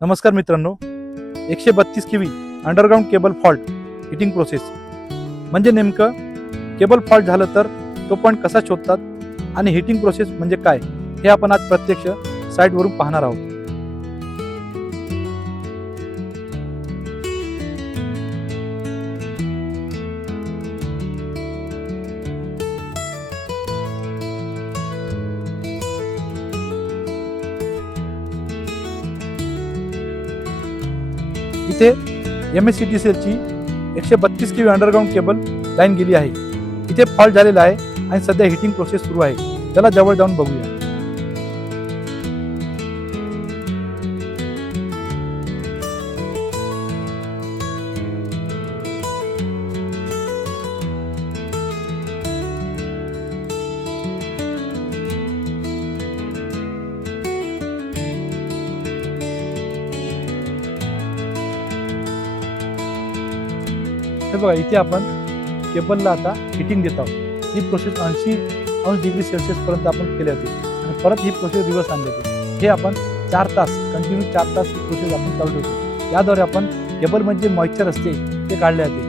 नमस्कार मित्रांनो, 132 KV underground cable fault hitting process म्हणजे नेमकं केबल फॉल्ट झालं तर तो पॉईंट कसा शोधतात आणि हिटिंग प्रोसेस म्हणजे काय हे आपण आज प्रत्यक्ष साईटवरून पाहणार आहोत. इथे MSCTCLची 132 केव्ही अंडरग्राऊंड केबल लाईन गेली आहे. इथे फॉल्ट झालेला आहे आणि सध्या हिटिंग प्रोसेस सुरू आहे. चला जवळ जाऊन बघूया. हे बघा, इथे आपण केबलला आता हिटिंग देत आहोत. ही प्रोसेस 80° पर्यंत आपण केली होती आणि परत ही प्रोसेस रिव्हर्स आणली होती. हे आपण 4 तास कंटिन्यू 4 तास ही प्रोसेस आपण चालू ठेवतो. याद्वारे आपण केबलमध्ये जे मॉइश्चर असते ते काढले जाते.